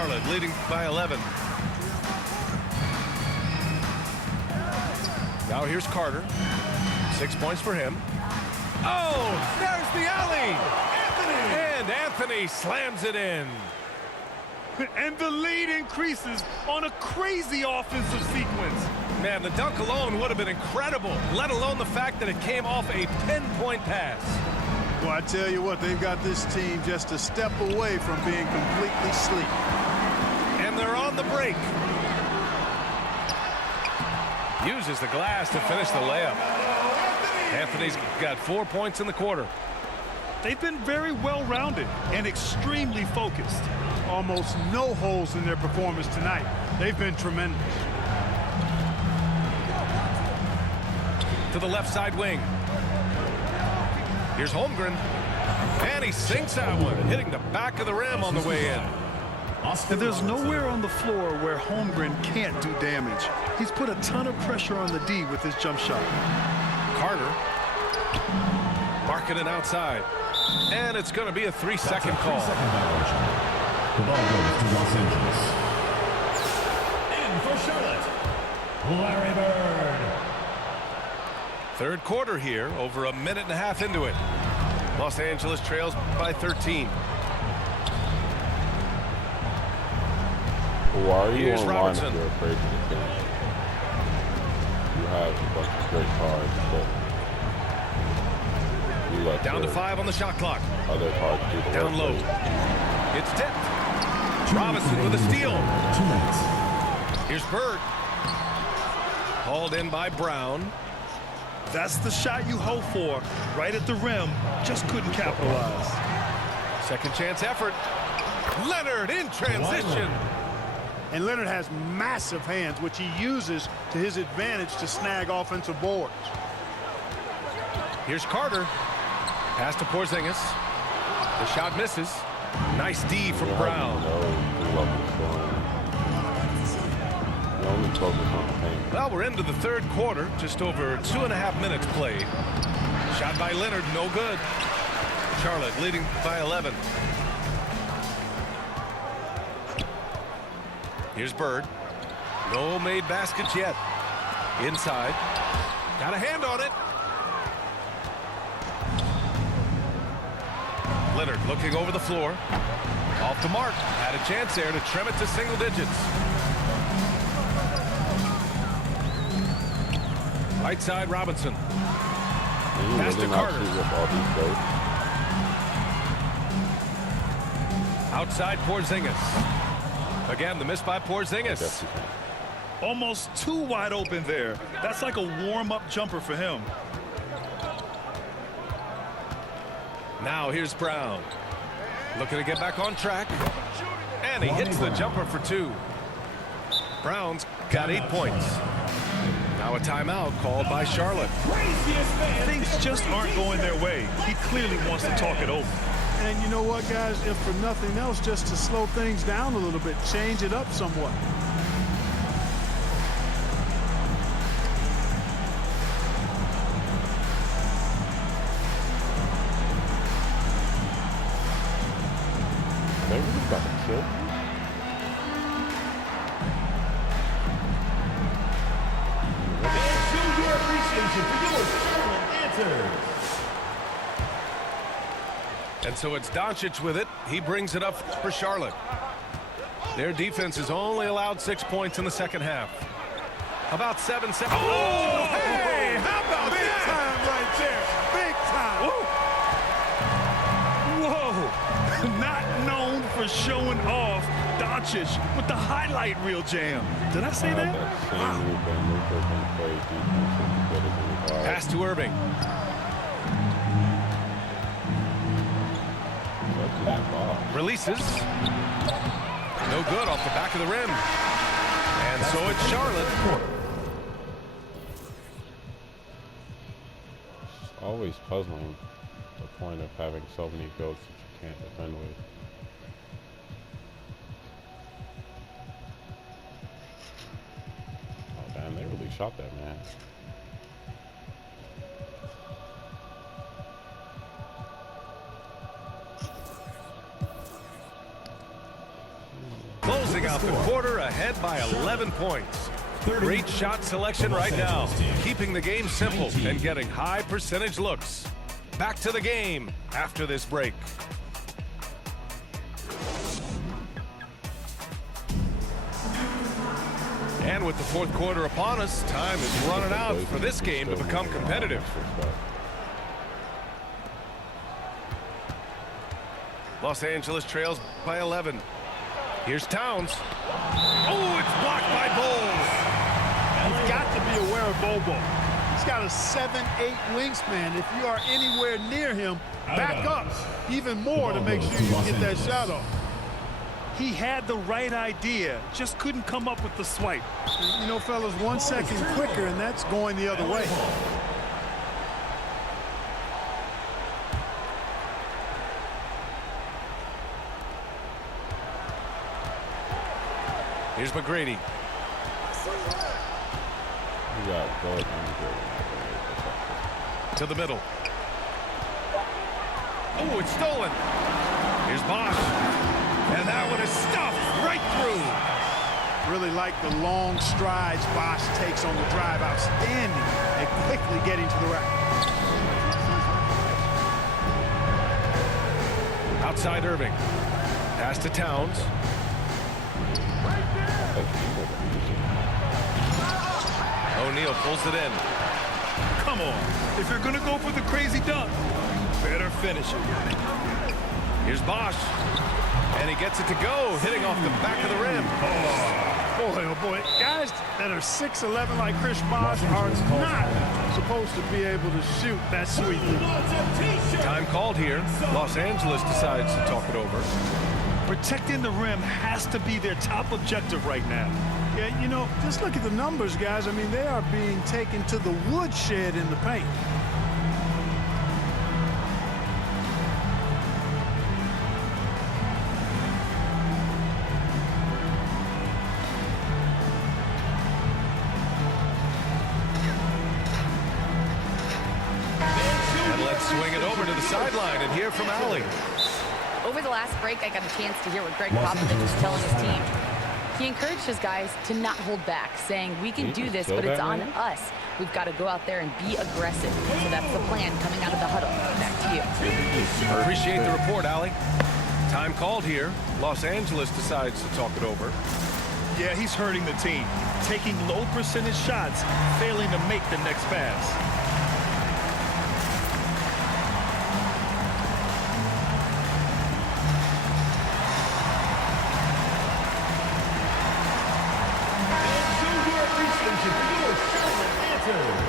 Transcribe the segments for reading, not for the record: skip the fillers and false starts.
Charlotte leading by 11. Now here's Carter. 6 points for him. Oh, there's the alley. And Anthony slams it in. And the lead increases on a crazy offensive sequence. Man, the dunk alone would have been incredible, let alone the fact that it came off a 10-point pass. Well, I tell you what, they've got this team just a step away from being completely asleep. And they're on the break. Uses the glass to finish the layup. Anthony's got 4 points in the quarter. They've been very well-rounded and extremely focused. Almost no holes in their performance tonight. They've been tremendous. To the left side wing. Here's Holmgren. And he sinks that one, hitting the back of the rim on the way in. And there's nowhere on the floor where Holmgren can't do damage. He's put a ton of pressure on the D with his jump shot. Carter. Marking it outside. And it's going to be a 3-second call. The ball goes to Los Angeles. And for Charlotte, Larry Bird. Third quarter here, over a minute and a half into it. Los Angeles trails by 13. Why are you Here's online Robertson. if you're afraid to defend? You have a bunch of great cards, but you let Down to 5 on the shot clock. other cards do the Down work low. for you. It's tipped. Robinson with a steal. 2 minutes. Here's Bird. Hauled in by Brown. That's the shot you hope for, right at the rim. Just couldn't capitalize. Second chance effort. Leonard in transition. And Leonard has massive hands, which he uses to his advantage to snag offensive boards. Here's Carter. Pass to Porzingis. The shot misses. Nice D from Brown. You only focus on the paint. Well, we're into the third quarter. Just over 2.5 minutes played. Shot by Leonard, no good. Charlotte leading by 11. Here's Bird. No made baskets yet. Inside. Got a hand on it. Leonard looking over the floor. Off the mark. Had a chance there to trim it to single digits. Right side, Robinson. Pass to Carter. Outside, Porzingis. Again, the miss by Porzingis. Almost too wide open there. That's like a warm-up jumper for him. Now here's Brown. Looking to get back on track. And he hits the jumper for 2. Brown's got 8 points. Now a timeout called by Charlotte. Things just aren't going their way. He clearly wants to talk it over. And you know what, guys? If for nothing else, just to slow things down a little bit, change it up somewhat. They really got to kill me. And show your appreciation for your Charlotte answers. And so it's Doncic with it. He brings it up for Charlotte. Their defense has only allowed 6 points in the second half. About 7 seconds. Oh, hey, how about Big that? time right there. Big time. Whoa! Not known for showing off. Doncic with the highlight reel jam. Did I say that? Same move that Luka can play defense better than he Pass to Irving. Releases. No good off the back of the rim. And so it's Charlotte. It's always puzzling, the point of having so many goats that you can't defend with. Oh damn, they really shot that man. closing out the quarter ahead by 11 points. Great shot selection right now, keeping the game simple and getting high percentage looks. Back to the game after this break. And with the fourth quarter upon us, time is running out for this game to become competitive. Los Angeles trails by 11. Here's Towns. Oh, it's blocked by Bowles. You've got to be aware of Bobo. He's got a 7'8" wingspan. If you are anywhere near him, back up even more to make sure you get that shot off. He had the right idea, just couldn't come up with the swipe. You know, fellas, 1 second quicker, and that's going the other way. Here's McGrady. To the middle. Oh, it's stolen. Here's Bosch. And that one is stuffed right through. Really like the long strides Bosch takes on the drive. Outstanding and quickly getting to the rack. Outside Irving. Pass to Towns. O'Neal pulls it in. Come on, if you're gonna go for the crazy dunk, better finish it. Here's Bosch. And he gets it to go, hitting off the back of the rim. Oh boy. Guys that are 6'11" like Chris Bosch are not supposed to be able to shoot that sweet. Time called here. Los Angeles decides to talk it over. Protecting the rim has to be their top objective right now. Yeah, you know, just look at the numbers, guys. I mean, they are being taken to the woodshed in the paint. And let's swing it over to the sideline and hear from Allie. Over the last break, I got a chance to hear what Greg Popovich was telling his team. He encouraged his guys to not hold back, saying, we can do this, but it's on us. We've got to go out there and be aggressive. So that's the plan coming out of the huddle. Back to you. Appreciate the report, Allie. Time called here. Los Angeles decides to talk it over. Yeah, he's hurting the team. Taking low percentage shots, failing to make the next pass. Showdown.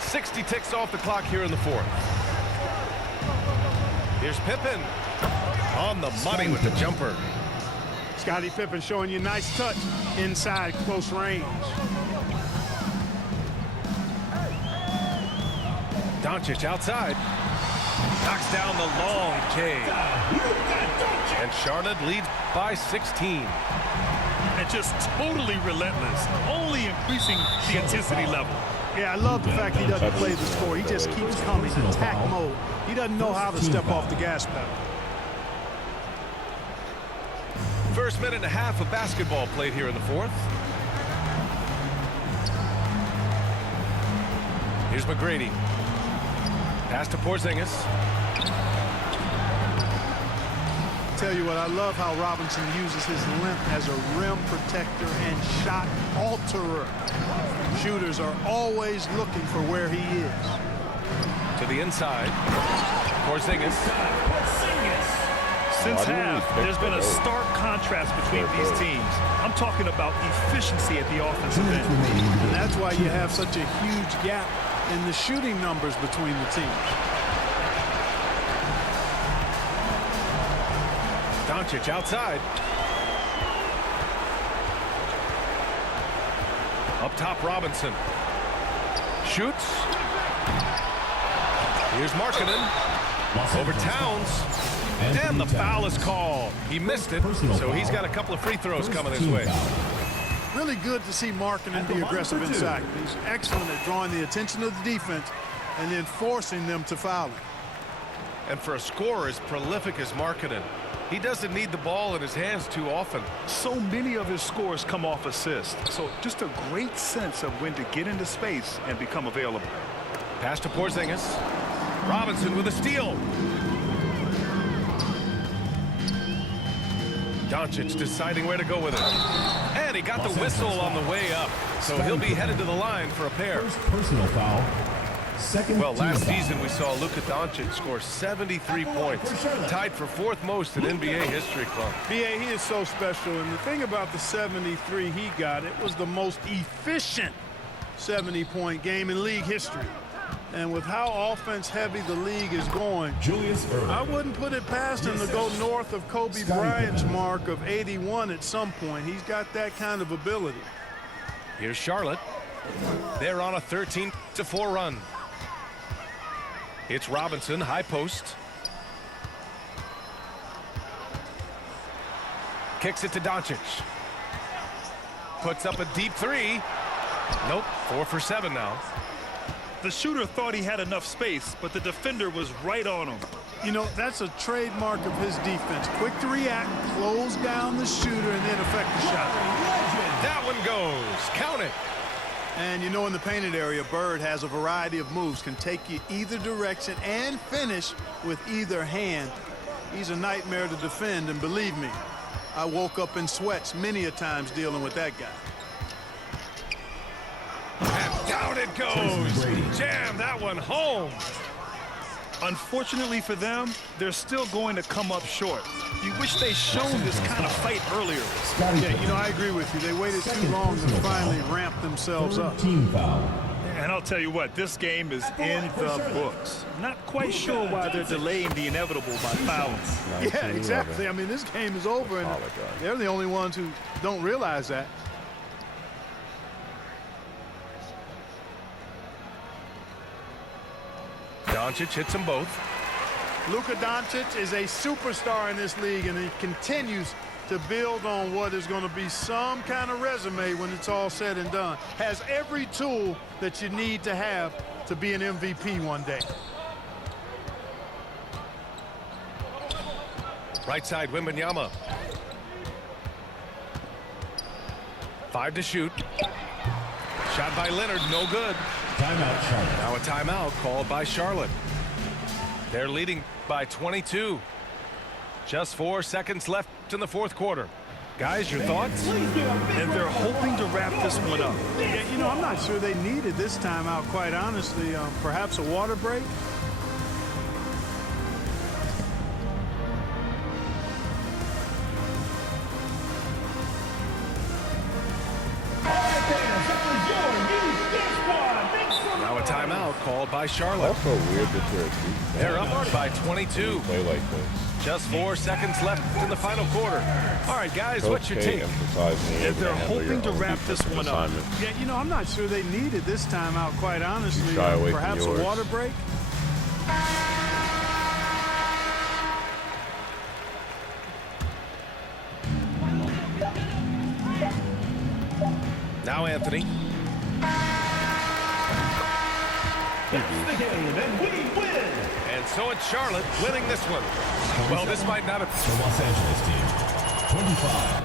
60 ticks off the clock here in the fourth. Here's Pippen on the money with the jumper. Scottie Pippen showing you nice touch inside close range. Doncic outside. Knocks down the long K. And Charlotte leads by 16. And just totally relentless, only increasing the intensity level. Yeah, I love the fact he doesn't play the score. He just keeps coming, attack mode. He doesn't know how to step off the gas pedal. First minute and a half of basketball played here in the fourth. Here's McGrady. Pass to Porzingis. Tell you what, I love how Robinson uses his length as a rim protector and shot alterer. Shooters are always looking for where he is. To the inside. Porzingis. Since half, there's been a stark contrast between these teams. I'm talking about efficiency at the offensive end. And that's why you have such a huge gap in the shooting numbers between the teams. Doncic outside. Up top, Robinson. Shoots. Here's Markkanen. Over Towns. And the foul is called. He missed it, so he's got a couple of free throws coming his way. Really good to see Markkanen be aggressive inside. He's excellent at drawing the attention of the defense and then forcing them to foul him. And for a scorer as prolific as Markkanen, He doesn't need the ball in his hands too often. So many of his scores come off assists. So just a great sense of when to get into space and become available. Pass to Porzingis. Robinson with a steal. Doncic deciding where to go with it. And he got the whistle on the way up. So he'll be headed to the line for a pair. First personal foul. Second Well, last team foul. season we saw Luka Doncic score 73 points. Tied for 4th most in NBA history, Club. B.A., he is so special. And the thing about the 73 he got, it was the most efficient 70-point game in league history. And with how offense-heavy the league is going, Julius Erving. I wouldn't put it past him to go north of Kobe Bryant's mark of 81 at some point. He's got that kind of ability. Here's Charlotte. They're on a 13-4 run. It's Robinson, high post. Kicks it to Doncic. Puts up a deep three. Nope, 4 for 7 now. The shooter thought he had enough space, but the defender was right on him. You know, that's a trademark of his defense. Quick to react, close down the shooter, and then affect the shot. That one goes. Count it. And you know, in the painted area, Bird has a variety of moves, can take you either direction and finish with either hand. He's a nightmare to defend, and believe me, I woke up in sweats many a times dealing with that guy. And down it goes. Jam that one home. Unfortunately for them, they're still going to come up short. You wish they'd shown this kind of fight earlier. Yeah, you know, I agree with you. They waited too long to finally ramp themselves up. Team foul. And I'll tell you what, this game is in the books. Not quite sure why they're delaying the inevitable by fouling. Yeah, exactly. I mean, this game is over, and they're the only ones who don't realize that. Doncic hits them both. Luka Doncic is a superstar in this league, and he continues to build on what is going to be some kind of resume when it's all said and done. Has every tool that you need to have to be an MVP one day. Right side, Wembanyama. 5 to shoot. Shot by Leonard, no good. Timeout, Charlotte. Now a timeout called by Charlotte. They're leading by 22. Just 4 seconds left in the 4th quarter. Guys, your thoughts? And they're hoping to wrap this one up. Yeah, you know, I'm not sure they needed this timeout, quite honestly. Perhaps a water break? Now a timeout called by Charlotte. Also weird that you're a defense. They're up by 22. Play like this. Just 4 seconds left in the final quarter. All right, guys, what's your take? And they're hoping to wrap this one up. Yeah, you know, I'm not sure they needed this timeout, quite honestly. Shy away from Perhaps a yours. water break? Now Anthony. That's the game, and we win. And so it's Charlotte winning this one. Well, this might not have... The Los Angeles team, 25.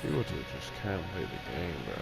People just can't play the game, bro.